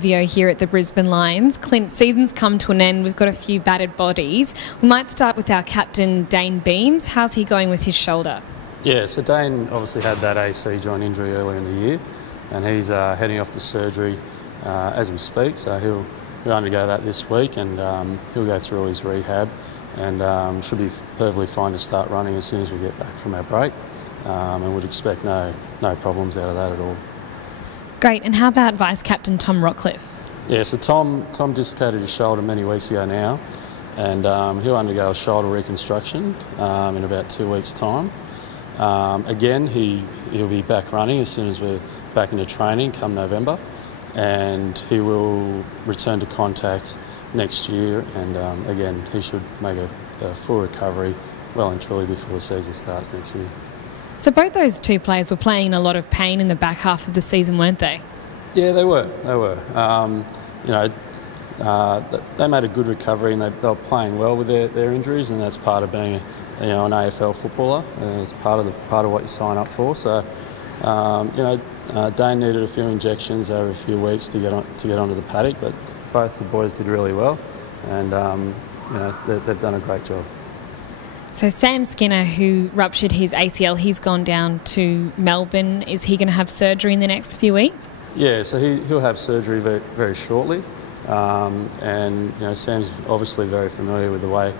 Physio here at the Brisbane Lions. Clint, season's come to an end. We've got a few battered bodies. We might start with our captain, Dane Beams. How's he going with his shoulder? Yeah, so Dane obviously had that AC joint injury earlier in the year, and he's heading off to surgery as we speak. So he'll undergo that this week, and he'll go through all his rehab, and should be perfectly fine to start running as soon as we get back from our break, and would expect no problems out of that at all. Great. And how about Vice Captain Tom Rockcliffe? Yeah, so Tom dislocated his shoulder many weeks ago now, and he'll undergo a shoulder reconstruction in about 2 weeks' time. Again, he'll be back running as soon as we're back into training come November, and he will return to contact next year, and again, he should make a full recovery well and truly before the season starts next year. So both those two players were playing in a lot of pain in the back half of the season, weren't they? Yeah, they were. They made a good recovery, and they were playing well with their injuries, and that's part of being an AFL footballer. It's part of what you sign up for. So, Dane needed a few injections over a few weeks to get onto the paddock, but both the boys did really well, and they've done a great job. So Sam Skinner, who ruptured his ACL, he's gone down to Melbourne. Is he going to have surgery in the next few weeks? Yeah, so he'll have surgery very, very shortly, and Sam's obviously very familiar with the way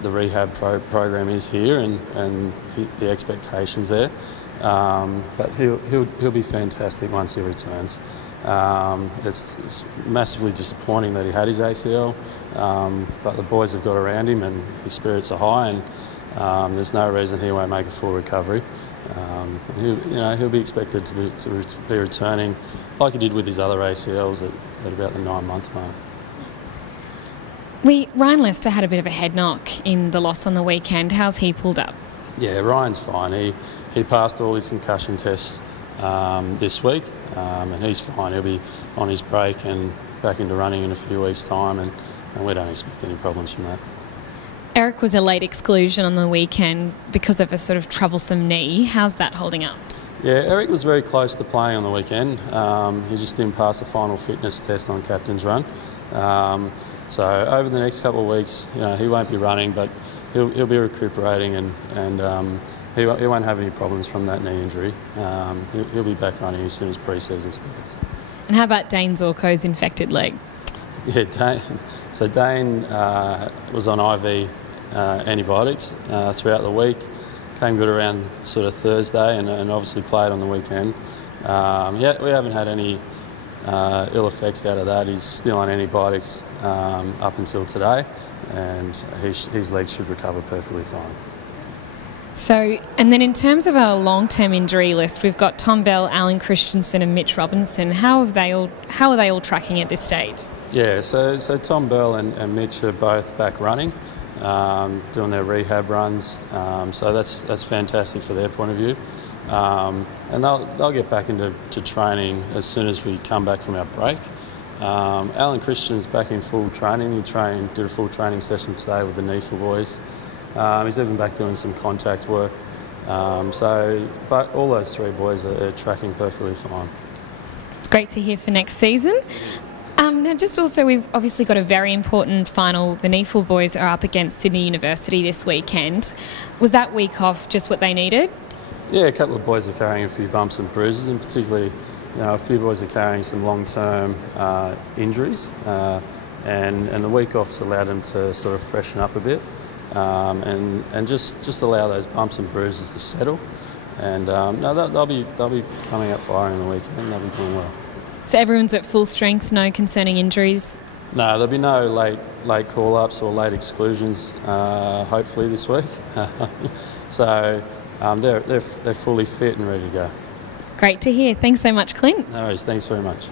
the rehab program is here, and the expectations there. But he'll be fantastic once he returns. It's massively disappointing that he had his ACL, but the boys have got around him, and his spirits are high, and there's no reason he won't make a full recovery. He'll be expected to be returning like he did with his other ACLs at about the 9-month mark. Ryan Lester had a bit of a head knock in the loss on the weekend. How's he pulled up? Yeah, Ryan's fine. He passed all his concussion tests this week, and he's fine. He'll be on his break and back into running in a few weeks' time, and we don't expect any problems from that. Eric was a late exclusion on the weekend because of a sort of troublesome knee. How's that holding up? Yeah, Eric was very close to playing on the weekend. He just didn't pass the final fitness test on captain's run. So over the next couple of weeks, he won't be running, but he'll be recuperating, and he won't have any problems from that knee injury. He'll be back running as soon as pre-season starts. And how about Dane Zorko's infected leg? Yeah, Dane was on IV antibiotics throughout the week. Came good around sort of Thursday, and obviously played on the weekend. We haven't had any ill effects out of that. He's still on antibiotics up until today, and his legs should recover perfectly fine. So, and then in terms of our long-term injury list, we've got Tom Bell, Alan Christensen and Mitch Robinson. How are they all tracking at this stage? Yeah, so Tom Bell and Mitch are both back running, doing their rehab runs. So that's fantastic for their point of view. And they'll get back into training as soon as we come back from our break. Alan Christian's back in full training. He did a full training session today with the NEFL boys. He's even back doing some contact work. But all those three boys are tracking perfectly fine. It's great to hear for next season. Now, just also, we've obviously got a very important final. The NEFL boys are up against Sydney University this weekend. Was that week off just what they needed? Yeah, a couple of boys are carrying a few bumps and bruises, and particularly, a few boys are carrying some long-term injuries, and the week off's allowed them to sort of freshen up a bit, and just allow those bumps and bruises to settle. And they'll be coming up firing on the weekend. They'll be doing well. So everyone's at full strength, no concerning injuries? No, there'll be no late call-ups or late exclusions, hopefully this week. So they're fully fit and ready to go. Great to hear. Thanks so much, Clint. No worries. Thanks very much.